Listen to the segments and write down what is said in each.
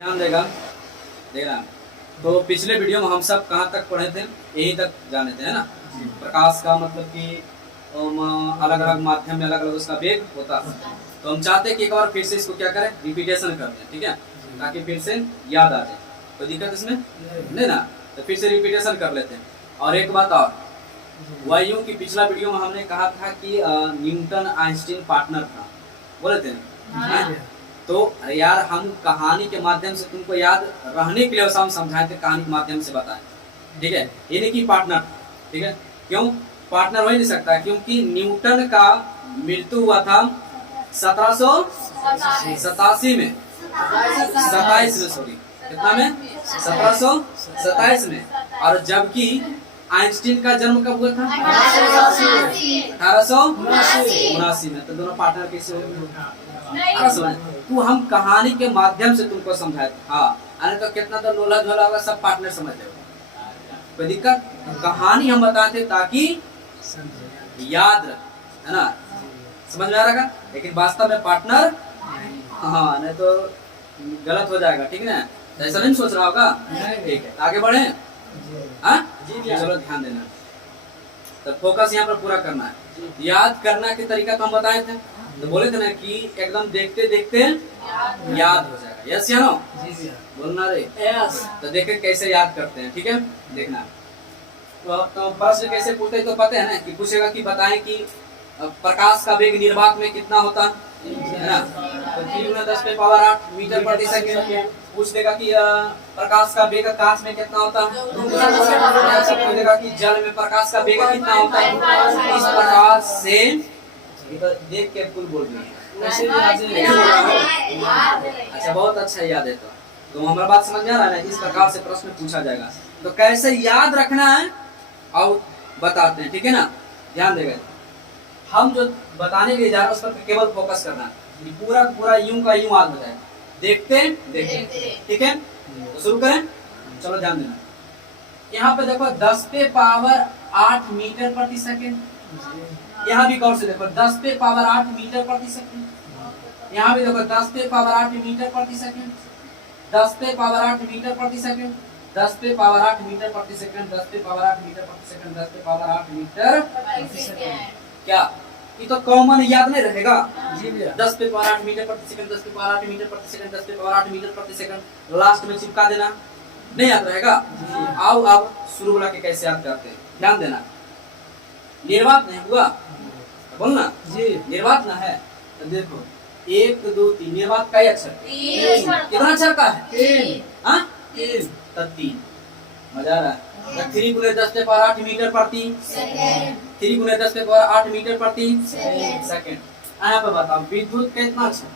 ध्यान देगा देना। तो पिछले वीडियो में हम सब कहाँ तक पढ़े थे, यही तक जाने थे, है ना। प्रकाश का मतलब कि अलग अलग माध्यम में अलग अलग उसका वेग होता है। तो हम चाहते हैं कि एक बार फिर से इसको क्या करें, रिपीटेशन कर दें, ठीक है, ताकि फिर से याद आ जाए। कोई दिक्कत इसमें नहीं ना। तो फिर से रिपीटेशन कर लेते हैं। और एक बात और, वह यूं कि पिछला वीडियो में हमने कहा था कि न्यूटन आइंस्टीन पार्टनर था, बोले थे ना। तो यार हम कहानी के माध्यम से तुमको याद रहने के लिए हम समझाए थे, कहानी के माध्यम से बताएं, ठीक है। ये नहीं कि पार्टनर, ठीक है। क्यों पार्टनर हो ही नहीं सकता, क्योंकि न्यूटन का मृत्यु हुआ था 1787 में, 27 में, सॉरी कितना में, 1727 में। और जबकि आइंस्टीन का जन्म कब हुआ था, 1879 में। तो दोनों पार्टनर कैसे हो गए। तू हम कहानी के माध्यम से तुमको समझाए, हाँ, अरे तो कितना तो लोला झोला होगा, सब पार्टनर समझ जाओगे, कोई दिक्कत। कहानी हम बताते थे ताकि याद रहे, है ना, समझ में आ रहा है। लेकिन वास्तव में पार्टनर, हाँ, नहीं तो गलत हो जाएगा, ठीक है ना। तो ऐसा नहीं सोच रहा होगा, ठीक है। आगे बढ़े, हाँ चलो ध्यान देना। तो फोकस यहाँ पर पूरा करना है। याद करना के तरीका तो हम बताए थे, तो बोले थे ना कि एकदम देखते देखते याद हो जाएगा। यस या नो, बोलना रे यस। तो देखे कैसे याद करते हैं, ठीक है, देखना। तो प्रश्न कैसे पूछते तो पता है ना, कि पूछेगा कि बताएं कि प्रकाश का वेग निर्वात में कितना होता है ना। तो 3×10⁸ मीटर प्रति सेकंड। पूछ देगा कि प्रकाश का वेग कांच में कितना होता है। पूछेगा कि जल में प्रकाश का वेग कितना होता है। इस प्रकार से देख के कुल बोल रही है। अच्छा, बहुत अच्छा याद है। तो हमारा बात समझ में आ रहा है ना। इस प्रकार से प्रश्न पूछा जाएगा, तो कैसे याद रखना है और बताते हैं, ठीक है ना। ध्यान देगा, हम जो बताने के लिए जा रहे हैं उस पर केवल फोकस करना है। पूरा पूरा यूं का यूं याद हो जाए, देखते देखते, ठीक है। तो शुरू करें, चलो ध्यान देना। यहाँ पे देखो 10⁸ मीटर प्रति सेकंड। यहाँ भी गौर से देखो 10⁸ मीटर प्रति सेकंड। यहाँ भी देखो 10⁸ मीटर प्रति सेकंड, 10⁸ मीटर प्रति सेकंड, 10⁸ मीटर प्रति सेकंड, 10⁸ मीटर प्रति सेकंड, 10⁸ मीटर प्रति सेकंड। क्या ये तो कॉमन याद नहीं रहेगा। 10⁸ मीटर प्रति सेकंड, 10⁸ मीटर प्रति सेकंड, 10⁸ मीटर प्रति सेकंड, लास्ट में चिपका देना, नहीं याद रहेगा। आओ अब शुरू वाला के कैसे याद करते हैं, ध्यान देना। निर्वात नहीं हुआ, बोलना जी, निर्वात ना है। तो देखो 1 2 3, निर्वात का अक्षर कितना अक्षर का है, 3। तो 3, मजा आ रहा है। 3×10⁸ मीटर प्रति सेकंड, 3×10⁸ मीटर प्रति सेकंड। यहाँ पे बताओ विद्युत कितना अक्षर,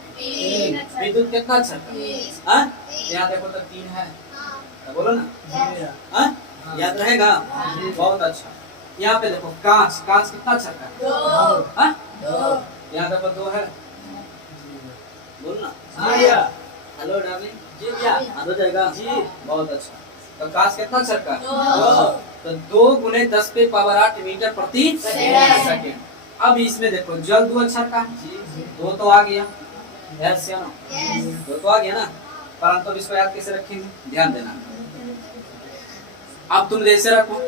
विद्युत कितना अक्षर का, यहाँ देखो तो 3 है, तो बोलो ना, याद रहेगा, बहुत अच्छा। यहाँ पे देखो कांच, कांच कितना अक्षर का, 2। यहाँ देखो 2 है, बोलना हेलो डार्लिंग, जी क्या हो जाएगा जी, बहुत अच्छा। तो कांच कितना अक्षर का, 2। तो 2×10⁸ मीटर प्रति सेकंड। अब इसमें देखो जल 2 अक्षर का, 2 तो आ गया, यस या नो, 2 तो आ गया ना। परंतु अब इसको याद कैसे रखेंगे, ध्यान देना। अब तुम जैसे रखो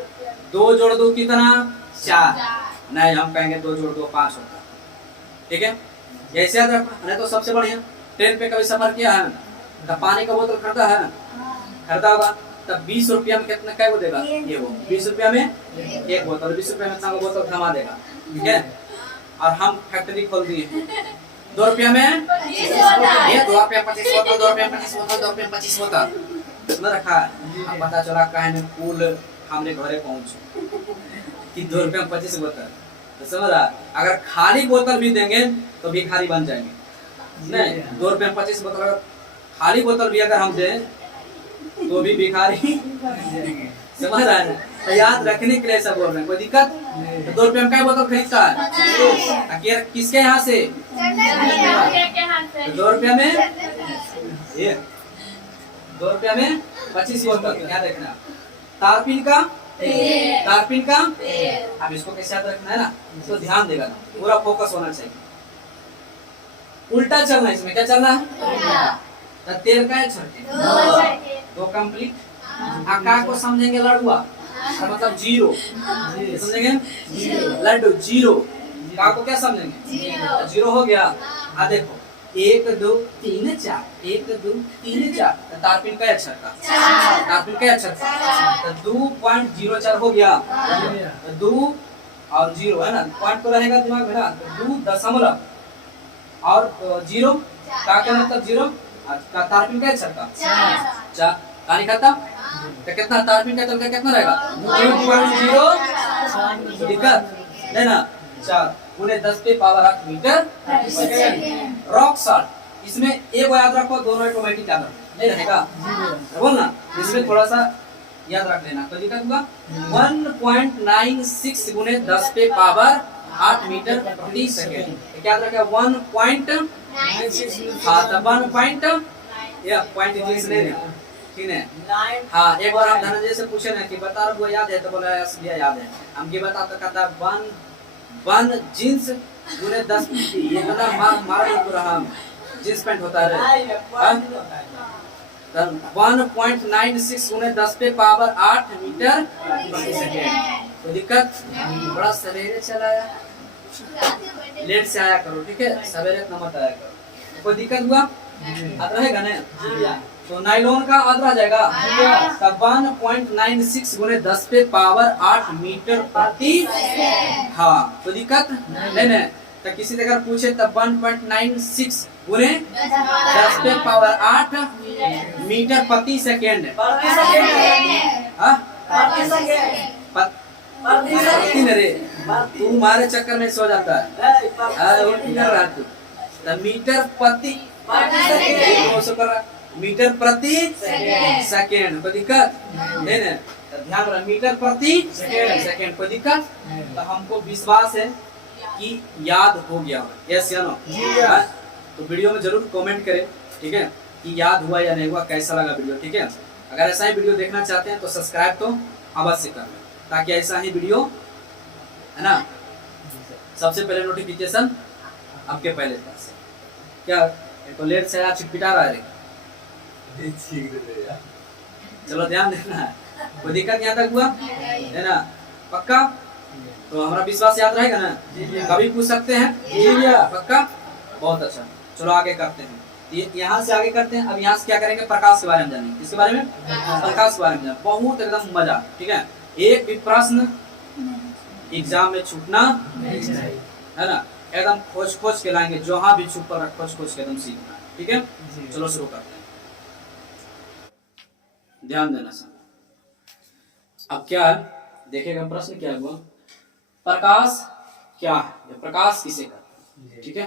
2 जोड़ 2 कितना, 4। नहीं, हम कहेंगे 2 जोड़ 2 5 होता, ठीक है। ऐसे याद रखना। नहीं तो सबसे बढ़िया, ट्रेन पे कभी सफर किया है तो पानी का बोतल खरीदा है, खरीदा होगा, तब 20 रुपया में कितना क्या वो देगा, ये वो 20 रुपया में 1 बोतल, 20 रुपया में वो बोतल थमा देगा, ठीक है। और हम फैक्ट्री खोल दिए 2 रुपया में ये 2 रुपया 25 बोतल, 2 रुपया 25 बोतल, 2 रुपया 25 बोतल इसमें रखा है। अब पता चला कहे में कुल हमने घरे पहुंचे कि 2 रुपया 25 बोतल। तो समझ रहा, अगर खाली बोतल भी देंगे तो भिखारी बन जाएंगे। नहीं, 2 रुपया 25 बोतल, अगर खाली बोतल भी अगर हम दें तो भी भिखारी समझ रहा है। तो याद रखने के लिए सब बोल रहे हैं, कोई दिक्कत। तो 2 रुपया में क्या बोतल खरीदता है, किसके यहाँ से, 2 रुपया में, ये 2 रुपया में 25 बोतल। क्या देखना, तारपीन का, तारपीन का। अब इसको कैसे याद रखना है ना, तो ध्यान देगा, पूरा फोकस होना चाहिए। उल्टा चलना है इसमें, क्या चलना है, तो तेल का छड़के दो कंप्लीट। आका को समझेंगे लड़ुआ का मतलब जीरो, समझेंगे लड्डू जीरो। का को क्या समझेंगे जीरो हो गया। आ देखो 1 2 3 4 1 2 3 4 तारपीन का अक्षर का तारपीन का अक्षर का तो 2.04 हो गया। 2 और 0 है ना, पॉइंट तो रहेगा दिमाग में ना, 2 दशमलव और 0 का क्या मतलब 0 का तारपीन का अक्षर का 4 कहानी खत्म। तो कितना तारपीन का तल का कितना रहेगा 2.0 दिक्कत है ना 4 उन्हें 10 पे power 8 metre second. Rock salt इसमें एक याद रखो, दोनों ऑटोमेटिक याद रखो नहीं रहेगा बोलना, इसमें थोड़ा सा याद रख लेना तो दिक्कत होगा। 1.96 गुने 10 पे पावर 8 मीटर प्रति सेकंड। क्या याद रखेगा 1.96 हाँ तो 1 पॉइंट या पॉइंट इंग्लिश नहीं है ठीक है। हाँ एक बार हम धनंजय से पूछे ना कि बता वो याद है तो बोला याद है। हम ये बता तो कहता 1 जींस गुने 10 ये मतलब मारा पूरा हम जींस पैंट होता है 1.96 गुने 10 पे पावर 8 मीटर प्रति सेकंड। तो दिक्कत बड़ा सवेरे चलाया लेट से आया करो ठीक है, सवेरे मत आया करो। कोई दिक्कत हुआ अब रहेगा ना तो नाइलॉन का आधा जाएगा तब 1.96 गुने 10 पे पावर 8 मीटर प्रति हाँ तो दिक्कत नहीं ना। तो किसी अगर पूछे तब 1.96 गुने 10 पे पावर 8 मीटर प्रति सेकेंड रे तू हमारे चक्कर में सो जाता है तब मीटर प्रति मीटर प्रति सेकेंड कोई दिक्कत नहीं ना। तो ध्यान रहा मीटर प्रति सेकेंड कोई दिक्कत। तो हमको विश्वास है कि याद हो गया यस या नो। तो वीडियो में जरूर कमेंट करें ठीक है कि याद हुआ या नहीं हुआ, कैसा लगा वीडियो ठीक है। अगर ऐसा ही वीडियो देखना चाहते हैं तो सब्सक्राइब तो अवश्य कर लें ताकि ऐसा ही वीडियो है ना सबसे पहले नोटिफिकेशन आपके पहले पास क्या तो लेट से आज पिटा रहा है चलो ध्यान देना है। कोई दिक्कत यहाँ तक हुआ है ना पक्का। तो हमारा विश्वास याद रहेगा ना, कभी पूछ सकते हैं पक्का बहुत अच्छा। चलो आगे करते हैं, यहाँ से आगे करते हैं। अब यहाँ से क्या करेंगे प्रकाश के बारे में जानेंगे। किसके बारे में प्रकाश के बारे में जानेंगे। बहुत एकदम मजा ठीक है। एक भी प्रश्न एग्जाम में छूटना है ना, एकदम खोज के लाएंगे जहाँ भी छुप कर खोज के एकदम सीखना ठीक है। चलो शुरू करते हैं, ध्यान देना सब। अब क्या है देखेगा प्रश्न क्या हुआ, प्रकाश क्या है, प्रकाश किसे कहते हैं ठीक है।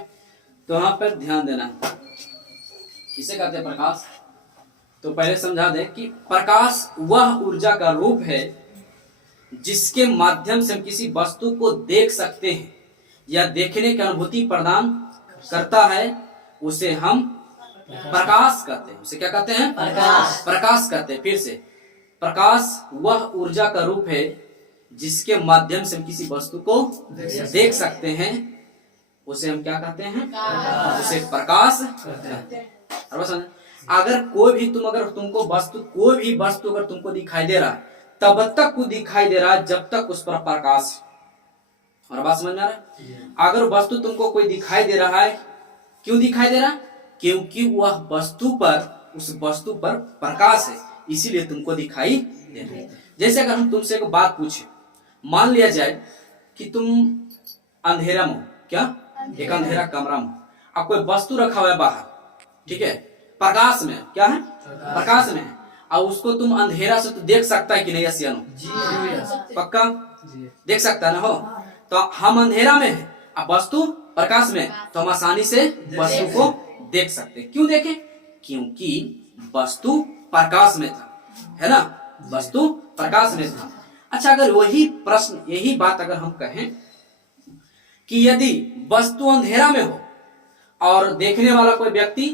तो यहाँ पर ध्यान देना है किसे कहते हैं प्रकाश। तो पहले समझा दे कि प्रकाश वह ऊर्जा का रूप है जिसके माध्यम से हम किसी वस्तु को देख सकते हैं या देखने की अनुभूति प्रदान करता है, उसे हम प्रकाश कहते हैं। उसे क्या कहते हैं प्रकाश कहते हैं। फिर से प्रकाश वह ऊर्जा का रूप है जिसके माध्यम से हम किसी वस्तु को देख सकते हैं, उसे हम क्या कहते हैं उसे प्रकाश कहते हैं। अगर कोई भी तुमको वस्तु कोई भी वस्तु अगर तुमको दिखाई दे रहा है तब तक वो दिखाई दे रहा है जब तक उस पर प्रकाश। और बात समझ में आ रहा है। अगर वस्तु तुमको कोई दिखाई दे रहा है, क्यों दिखाई दे रहा है, क्योंकि वह वस्तु पर उस वस्तु पर प्रकाश है इसीलिए तुमको दिखाई दे रहा है। जैसे अगर हम तुमसे एक बात पूछे, मान लिया जाए कि तुम अंधेरा में हो, क्या एक अंधेरा कमरा में, अब कोई वस्तु रखा हुआ है बाहर ठीक है, प्रकाश में क्या है प्रकाश में है, और उसको तुम अंधेरा से तो देख सकता है कि नहीं यस या नो पक्का देख सकता है ना हो। तो हम अंधेरा में है अब वस्तु प्रकाश में, तो हम आसानी से वस्तु को देख सकते हैं। क्यों देखें, क्योंकि वस्तु प्रकाश में था है ना, वस्तु प्रकाश में था। अच्छा अगर वही प्रश्न यही बात अगर हम कहें कि यदि वस्तु अंधेरा में हो और देखने वाला कोई व्यक्ति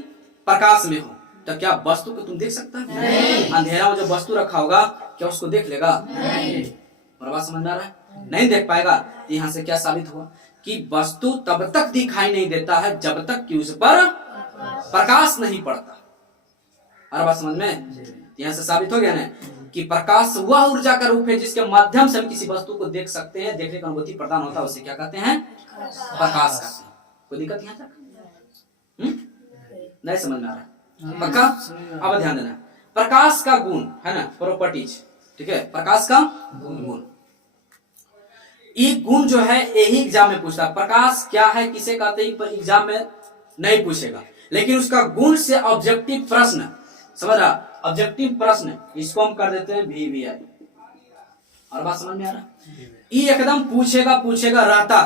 प्रकाश में हो तो क्या वस्तु को तुम देख सकता है? अंधेरा में जो वस्तु रखा होगा क्या उसको देख लेगा? और बात समझ में आ रहा है, नहीं देख पाएगा। तो यहाँ से क्या साबित हुआ कि वस्तु तब तक दिखाई नहीं देता है जब तक कि उस पर प्रकाश नहीं पड़ता। हर बात समझ में? यहाँ से साबित हो गया ना कि प्रकाश वह ऊर्जा का रूप है जिसके माध्यम से हम किसी वस्तु को देख सकते हैं, देखने की अनुभूति प्रदान होता है, उसे क्या कहते हैं? प्रकाश कहते हैं। कोई दिक्कत यहाँ तक? नहीं समझ में आ रहा है? पक्का? अब ध्यान देना, प्रकाश का गुण है ना, प्रॉपर्टीज, ठीक है, प्रकाश का गुण, ये गुण जो है यही एग्जाम में पूछता है। प्रकाश क्या है, किसे कहते हैं, पर एग्जाम में नहीं पूछेगा, लेकिन उसका गुण से ऑब्जेक्टिव प्रश्न, समझ रहा, ऑब्जेक्टिव प्रश्न, इसको हम कर देते हैं VVI। और बात समझ में आ रहा? ये एकदम पूछेगा रहता,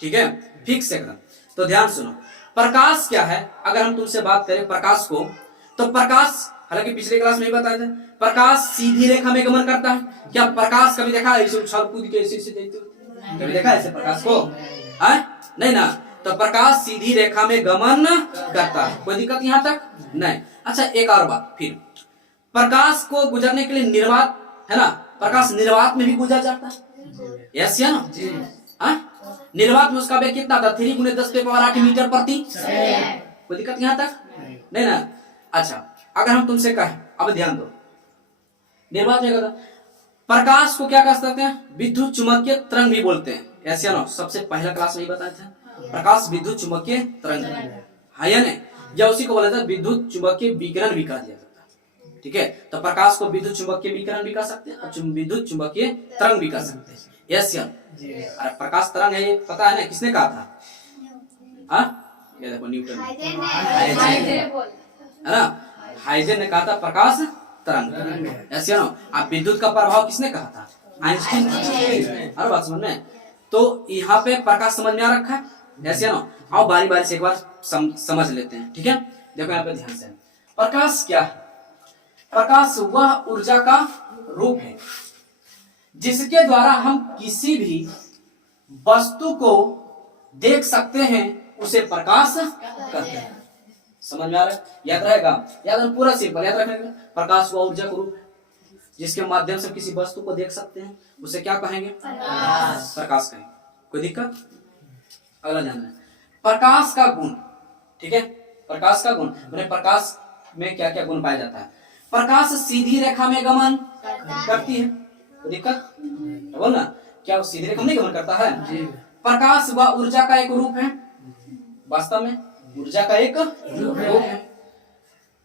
ठीक है, फिक्स एकदम। तो ध्यान सुनो, प्रकाश क्या है, अगर हम तुमसे बात करें प्रकाश को, तो प्रकाश, हालांकि पिछले क्लास में ही बताया था, प्रकाश सीधी रेखा में गमन करता है। क्या प्रकाश कभी देखा ऐसे उछल कूद के ऐसे कभी देखा ऐसे प्रकाश को? नहीं ना। तो प्रकाश सीधी रेखा में गमन करता है, कोई दिक्कत यहाँ तक नहीं। अच्छा, एक और बात फिर, प्रकाश को गुजरने के लिए निर्वात है ना, प्रकाश निर्वात में भी गुजर जाता है, यस या ना? निर्वात में उसका वेग कितना था? 3 × 10⁸ मीटर प्रति, कोई दिक्कत यहाँ तक नहीं ना? अच्छा, अगर हम तुमसे कहें, अब ध्यान दो, निर्वात में कहता प्रकाश को क्या कह सकते हैं? विद्युत चुम्बकीय तरंग भी बोलते हैं, ऐसे ना, सबसे पहला क्लास में ही बताया था, प्रकाश विद्युत चुम्बकीय तरंग है या नहीं, या उसी को बोला था विद्युत चुम्बकीय विकिरण भी कहा जाता है, ठीक है। तो प्रकाश को विद्युत चुम्बकीय विकिरण भी कह सकते हैं और विद्युत चुम्बकीय तरंग भी कह सकते हैं, यस या? अरे प्रकाश तरंग है, ये पता है ना, किसने कहा था? ये देखो न्यूटन, है ना, हाइजेन ने कहा था प्रकाश तरंग, ऐसे ना। आप विद्युत का प्रभाव किसने कहा था? आइंस्टीन। हर बात समझ में? तो यहाँ पे प्रकाश समझ में आ रखा है, ऐसे ना। आओ बारी बारी से एक बार समझ लेते हैं, ठीक है। देखो यहाँ पे ध्यान से, प्रकाश क्या है? प्रकाश वह ऊर्जा का रूप है जिसके द्वारा हम किसी भी वस्तु को देख सकते हैं, उसे प्रकाश कहते हैं। समझ में आ रहा है? याद रहेगा? याद, पूरा सिंपल याद रखने का। प्रकाश वह ऊर्जा का रूप है जिसके माध्यम से किसी वस्तु को देख सकते हैं, उसे क्या कहेंगे? प्रकाश कहेंगे। कोई दिक्कत? अगला जानना है प्रकाश का गुण, ठीक है। प्रकाश का गुण मैंने प्रकाश में क्या क्या गुण पाया जाता है? प्रकाश सीधी रेखा में गमन करती है, कोई दिक्कत? बोलना, क्या वो सीधी रेखा में नहीं गमन करता है? प्रकाश वह ऊर्जा का एक रूप है, वास्तव में ऊर्जा का एक रूप है।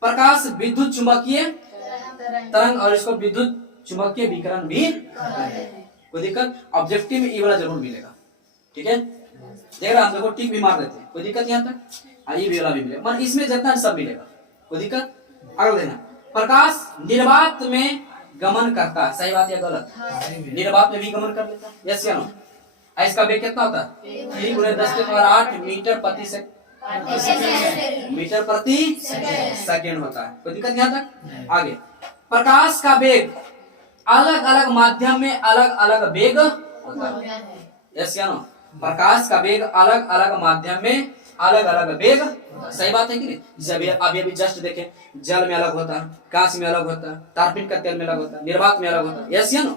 प्रकाश विद्युत चुम्बकीय तरंग और इसको विद्युत चुम्बकीय विकिरण भी, कोई दिक्कत? ऑब्जेक्टिव में ये वाला जरूर मिलेगा, ठीक है। देख रहा, हम देखो टिक भी मार देते हैं, कोई दिक्कत यहाँ तक? ये वाला भी मिलेगा, मतलब इसमें जितना सब मिलेगा, कोई दिक्कत? अगला देना, प्रकाश निर्वात में गमन करता है, सही बात या गलत? निर्वात में भी गमन कर लेता है, यस या नो? इसका वेग कितना होता है? 3 × 10⁸ मीटर प्रति सेकेंड होता है, कोई दिक्कत यहाँ तक? आगे, प्रकाश का वेग अलग अलग माध्यम में अलग अलग वेग होता है, यस या नो? प्रकाश का वेग अलग अलग माध्यम में अलग अलग वेग, सही बात है कि नहीं? जब अभी जस्ट देखें, जल में अलग होता है, कांच में अलग होता है, तारपीन का तेल में अलग होता है, निर्वात में अलग होता है, यस या नो?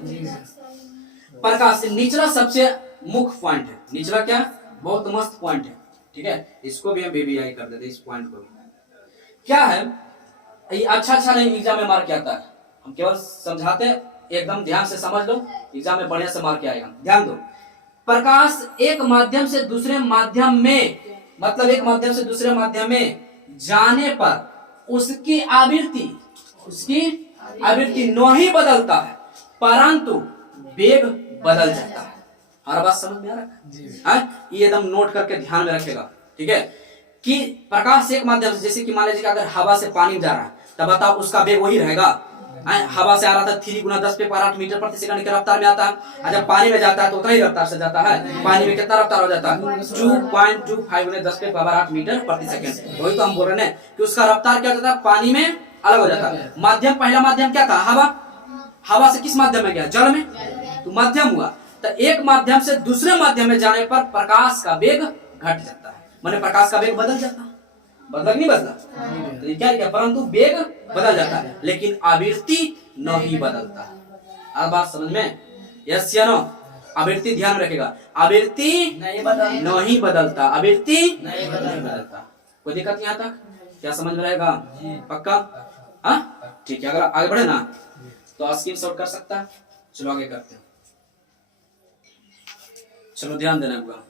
प्रकाश निचला सबसे मुख्य पॉइंट है, निचला क्या? बहुत मस्त पॉइंट है, ठीक है। इसको भी हम VVI कर देते, इस पॉइंट को क्या है, ये अच्छा नहीं एग्जाम में मार्क आता है, हम केवल समझाते, एकदम ध्यान से समझ लो, एग्जाम में बढ़िया से मार्क आएगा। ध्यान दो, प्रकाश एक माध्यम से दूसरे माध्यम में, मतलब एक माध्यम से दूसरे माध्यम में जाने पर उसकी आवृत्ति नहीं बदलता है, परंतु वेग बदल जाता है। हर बात समझ में आ रहा है? ये एकदम नोट करके ध्यान में रखेगा, ठीक है, कि प्रकाश एक माध्यम से, जैसे कि मान लीजिए अगर हवा से पानी जा रहा है, तब बताओ उसका वेग वही रहेगा? हवा से आ रहा था 3 × 10⁸ मीटर प्रति सेकंड की रफ्तार में आता है, जब पानी में जाता है तो उतना ही रफ्तार से जाता है। पानी में कितना रफ्तार हो जाता है? 2.25 × 10⁸ मीटर प्रति सेकंड। वही तो हम बोल रहे हैं कि उसका रफ्तार क्या होता है? पानी में अलग हो जाता है। माध्यम, पहला माध्यम क्या था? हवा। हवा से किस माध्यम में गया? जल में, तो माध्यम हुआ। तो एक माध्यम से दूसरे माध्यम में जाने पर प्रकाश का वेग घट जाता है, माने प्रकाश का वेग बदल जाता है। बदला नहीं बदला? तो क्या परंतु वेग बदल जाता है, लेकिन आवृत्ति नहीं बदलता है। अब बात समझ में? यस या नो? आवृत्ति ध्यान रखेगा, आवृत्ति नहीं बदलता, आवृत्ति नहीं बदलता। कोई दिक्कत यहाँ तक? क्या समझ में रहेगा? पक्का? हाँ ठीक है, अगर आगे बढ़े ना तो स्क्रीन शॉट कर सकता है। चलो आगे करते हैं। चलो ध्यान देना होगा।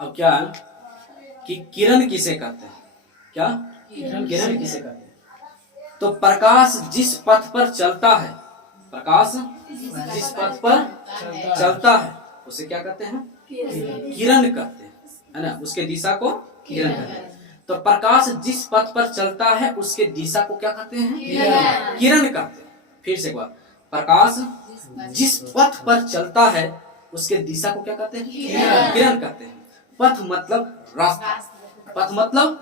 अब क्या है कि किरण किसे कहते हैं? क्या किरण किसे कहते हैं? तो प्रकाश जिस पथ पर चलता है, प्रकाश जिस पथ पर चलता है उसे क्या कहते हैं? किरण कहते हैं, है ना। उसके दिशा को किरण कहते हैं। तो प्रकाश जिस पथ पर चलता है उसके दिशा को क्या कहते हैं? किरण कहते हैं। फिर से एक बार, प्रकाश जिस पथ पर चलता है उसके दिशा को क्या कहते हैं? किरण कहते हैं। पथ मतलब रास्ता, पथ मतलब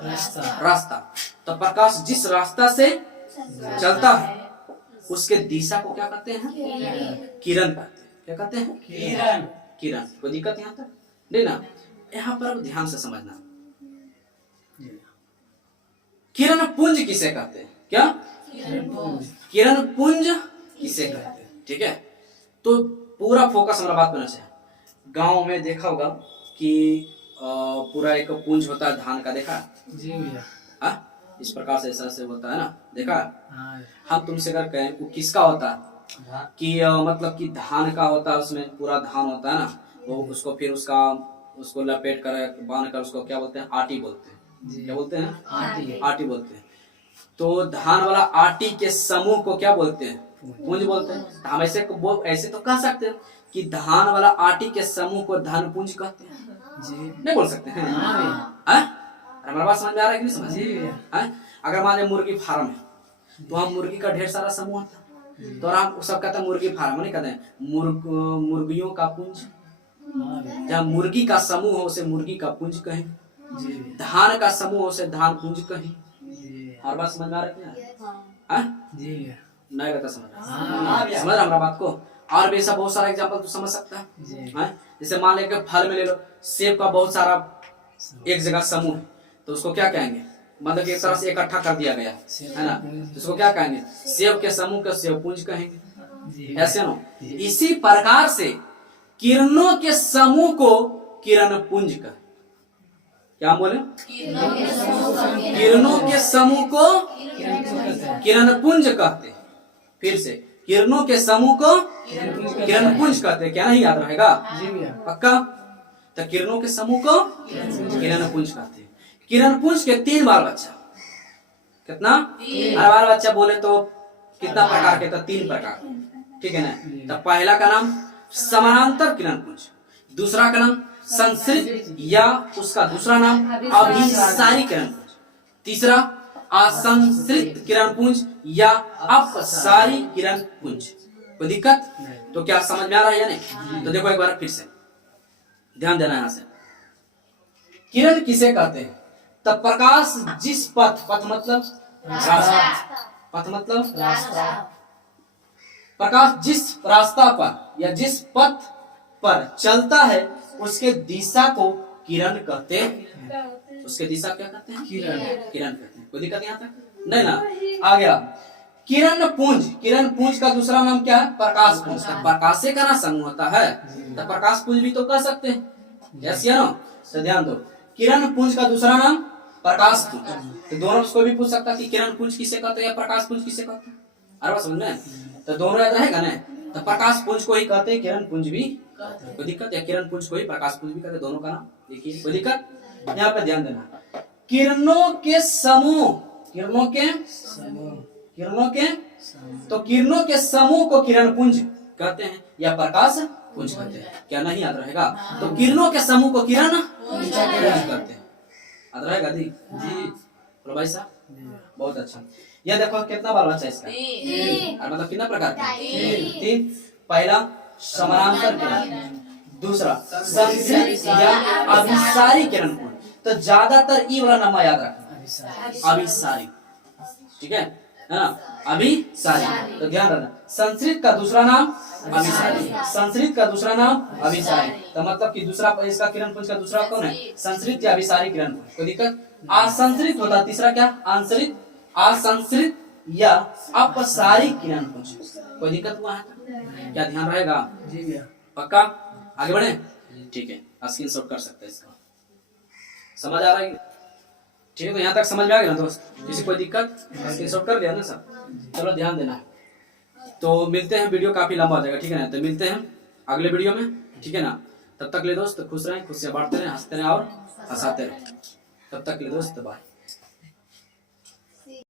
रास्ता। तो प्रकाश जिस रास्ता से चलता है उसके दिशा को क्या कहते हैं? किरण कहते हैं। क्या कहते हैं? किरण। किरण। कोई दिक्कत यहाँ तक नहीं ना? यहाँ पर ध्यान से समझना। किरण पुंज किसे कहते हैं? क्या किरण पुंज किसे कहते हैं? ठीक है, तो पूरा फोकस हमारा बात करना चाहिए। गांव में देखा होगा कि पूरा एक पुंज होता है धान का, देखा जी भैया? इस प्रकार से ऐसा से होता है ना, देखा? हम तुमसे अगर कहें वो किसका होता है कि मतलब कि धान का होता है, उसमें पूरा धान होता है ना, वो उसको फिर उसको लपेट कर बांध कर उसको क्या बोलते हैं? आटी बोलते हैं। क्या बोलते हैं? आटी बोलते हैं। तो धान वाला आटी के समूह को क्या बोलते हैं? पुंज बोलते हैं। हम ऐसे तो कह सकते हैं कि धान वाला आटी के समूह को धन पुंज कहते हैं जी। नहीं बोल सकते हैं? हमारा बात समझ में आ रहा है कि नहीं समझ? अगर मान लीजिए मुर्गी फार्म है तो हम मुर्गी का ढेर सारा समूह होता है, तो हम सब कहते हैं मुर्गी फार्म, नहीं कहते हैं मुर्गियों का पुंज। जहाँ मुर्गी का समूह हो उसे मुर्गी का पुंज कहें, धान का समूह हो उसे धान पुंज कहें। हर बात समझ में आ रहा है? नहीं रहता समझ समझ हमारा बात को। और भी ऐसा बहुत सारा एग्जांपल तू समझ सकता है। जैसे मान ले फल में ले लो, सेब का बहुत सारा एक जगह समूह है, तो उसको क्या कहेंगे? मतलब एक तरह से इकट्ठा कर दिया गया है ना, तो उसको क्या कहेंगे? सेब के समूह को सेब पुंज कहेंगे। ऐसे ना, इसी प्रकार से किरणों के समूह को किरण पुंज कहें। क्या बोले? किरणों के समूह को किरण पुंज कहते हैं। फिर से, किरणों के समूह को किरण पुंज कहते हैं। क्या नहीं याद रहेगा? पक्का? तो किरणों के समूह को किरण पुंज कहते हैं। किरण पुंज के 3 बाल बच्चा। कितना? हर बाल बच्चा बोले तो कितना प्रकार के? तो 3 प्रकार, ठीक है ना। तो पहला का नाम समानांतर किरण पुंज, दूसरा का नाम संश्रित या उसका दूसरा नाम अभिसारी किरण पुंज, तीसरा असंश्रित किरण पुंज या अपसारी किरण पुंज। कोई दिक्कत? तो क्या समझ में आ रहा है या नहीं? तो देखो एक बार फिर से ध्यान देना। यहां से किरण किसे कहते हैं? तब प्रकाश जिस पथ मतलब रास्ता, पथ मतलब रास्ता, प्रकाश जिस रास्ता पर या जिस पथ पर चलता है उसके दिशा को किरण कहते हैं। उसके दिशा क्या कहते हैं? किरण। किरण कहते हैं। कोई दिक्कत यहाँ तक नहीं ना? आ गया किरण पुंज। किरण पुंज का दूसरा नाम क्या है? प्रकाश पुंज। प्रकाश से का ना समूह होता है, तो प्रकाश पुंज भी तो कह सकते हैं। यस या नो? तो ध्यान दो, किरण पुंज का दूसरा नाम प्रकाश पुंज। तो दोनों को भी पूछ सकता है कि किरण पुंज किसे कहते हैं या प्रकाश पुंज किसे कहते हैं। अरे समझ में? तो दोनों याद रहेगा ना? तो प्रकाश पुंज को ही कहते हैं, किरण पुंज भी। कोई दिक्कत? या किरण पुंज को ही प्रकाश पुंज भी कहते हैं, दोनों का नाम देखिए। कोई दिक्कत? यहाँ पे ध्यान देना, किरणों के समूह, किरणों के तो किरणों के समूह को किरण पुंज कहते हैं या प्रकाश पुंज कहते हैं। क्या नहीं याद रहेगा? तो किरणों के समूह को किरण पुंज कहते हैं। याद रहेगा दी जी? बोलो भाई साहब, बहुत अच्छा। यह देखो कितना बाल बच्चा इसका, मतलब कितना प्रकार के? 3। पहला समानांतर किरण, दूसरा संश्रित या अभिसारी किरण पुंज। तो ज्यादातर ई वाला नाम याद रखना, अभिसारी, ठीक है ना? अभिसारी। तो ध्यान रखना, संश्रित का दूसरा नाम अभिसारी, संश्रित का दूसरा नाम अभिसारी। तो मतलब कि दूसरा इसका किरण पुंज का दूसरा कौन है? संश्रित या अभिसारी किरण पुंज। कोई दिक्कत? असंश्रित होता तीसरा क्या? आंसरित, असंश्रित या अपसारी किरण पुंज। कोई दिक्कत हुआ है? क्या ध्यान रहेगा? पक्का? आगे बढ़े? ठीक है, स्क्रीनशॉट कर सकते हैं इसका। समझ आ रहा है? ठीक है, तो यहाँ तक समझ में आ गया ना दोस्त? किसी कोई दिक्कत? स्क्रीनशॉट कर लिया ना सब? चलो ध्यान देना है। तो मिलते हैं, वीडियो काफी लंबा हो जाएगा, ठीक है ना? तो मिलते हैं अगले वीडियो में, ठीक है ना? तब तक ले दोस्त खुश रहें, खुशियाँ बांटते रहें, हंसते रहें और हंसाते रहें। तब तक ले दोस्त बाय।